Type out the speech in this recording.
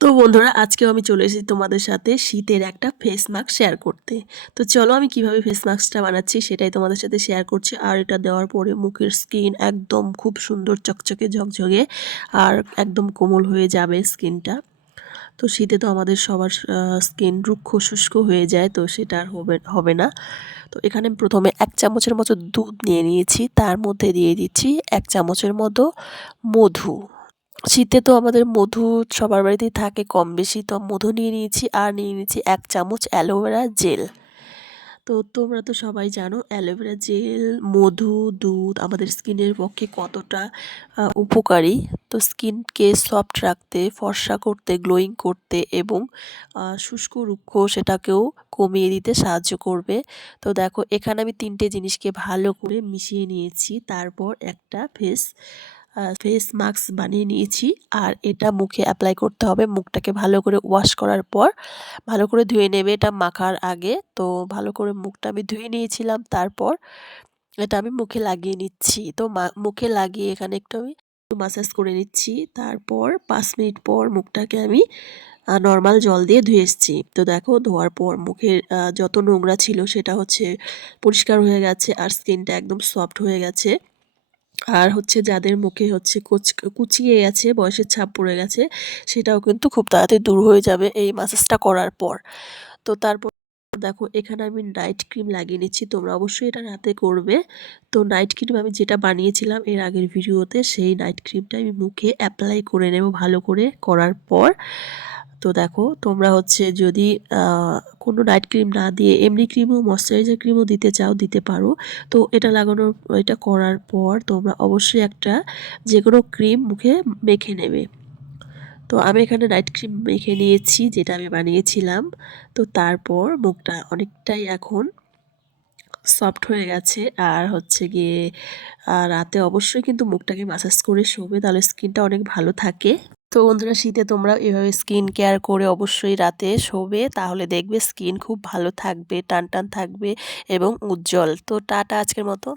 তো বন্ধুরা, আজকেও আমি চলে এসেছি তোমাদের সাথে শীতের একটা ফেস মাস্ক শেয়ার করতে। তো চলো আমি কীভাবে ফেস মাস্কটা বানাচ্ছি সেটাই তোমাদের সাথে শেয়ার করছি। আর এটা দেওয়ার পরে মুখের স্কিন একদম খুব সুন্দর চকচকে ঝকঝকে আর একদম কোমল হয়ে যাবে স্কিনটা তো শীতে তো আমাদের সবার স্কিন রুক্ষ শুষ্ক হয়ে যায়, তো সেটা আর হবে হবে না। তো এখানে প্রথমে এক চামচের মতো দুধ নিয়ে নিয়েছি, তার মধ্যে দিয়ে দিচ্ছি এক চামচের মতো মধু। শীতে তো আমাদের মধু সবার বাড়িতেই থাকে, কম বেশি। তো মধু নিয়ে নিয়েছি, আর নিয়ে নিয়েছি এক চামচ অ্যালোভেরা জেল। তো তোমরা তো সবাই জানো, অ্যালোভেরা জেল, মধু, দুধ আমাদের স্কিনের পক্ষে কতটা উপকারী। তো স্কিনকে সফট রাখতে, ফর্সা করতে, গ্লোয়িং করতে এবং শুষ্ক রুক্ষ সেটাকেও কমিয়ে দিতে সাহায্য করবে। তো দেখো, এখানে আমি তিনটে জিনিসকে ভালো করে মিশিয়ে নিয়েছি। তারপর একটা ফেস ফেস মাস্ক বানিয়ে নিয়েছি আর এটা মুখে অ্যাপ্লাই করতে হবে। মুখটাকে ভালো করে ওয়াশ করার পর ভালো করে ধুয়ে নেবে এটা মাখার আগে। তো ভালো করে মুখটা আমি ধুয়ে নিয়েছিলাম, তারপর এটা আমি মুখে লাগিয়ে নিচ্ছি। তো মুখে লাগিয়ে এখানে একটু আমি মাসাজ করে নিচ্ছি। তারপর পাঁচ মিনিট পর মুখটাকে আমি নর্মাল জল দিয়ে ধুয়ে এসেছি। তো দেখো, ধোয়ার পর মুখের যত নোংরা ছিল সেটা হচ্ছে পরিষ্কার হয়ে গেছে আর স্কিনটা একদম সফট হয়ে গেছে। আর হচ্ছে যাদের মুখে হচ্ছে কুচিয়ে গেছে, বয়সের ছাপ পড়ে গেছে, সেটাও কিন্তু খুব তাড়াতাড়ি দূর হয়ে যাবে এই মাসাজটা করার পর। তো তারপর দেখো, এখানে আমি নাইট ক্রিম লাগিয়ে নিচ্ছি, তোমরা অবশ্যই এটা রাতে করবে। তো নাইট ক্রিম আমি যেটা বানিয়েছিলাম এর আগের ভিডিওতে সেই নাইট ক্রিমটা আমি মুখে অ্যাপ্লাই করে নেব ভালো করে করার পর। তো দেখো, তোমরা হচ্ছে যদি কোনো নাইট ক্রিম না দিয়ে এমনি ক্রিমও ময়শ্চারাইজার ক্রিমও দিতে চাও, দিতে পারো। তো এটা লাগানোর, এটা করার পর তোমরা অবশ্যই একটা যে কোনো ক্রিম মুখে মেখে নেবে। তো আমি এখানে নাইট ক্রিম মেখে নিয়েছি, যেটা আমি বানিয়েছিলাম। তো তারপর মুখটা অনেকটাই এখন সফট হয়ে গেছে। আর হচ্ছে গিয়ে রাতে অবশ্যই কিন্তু মুখটাকে মাসাজ করে শোবে, তাহলে স্কিনটা অনেক ভালো থাকে। তো বন্ধুরা, শীতে তোমরা এভাবে স্কিন কেয়ার করে অবশ্যই রাতে শোবে। তাহলে দেখবে স্কিন খুব ভালো থাকবে টান টান থাকবে এবং উজ্জ্বল। তো টাটা আজকের মতো।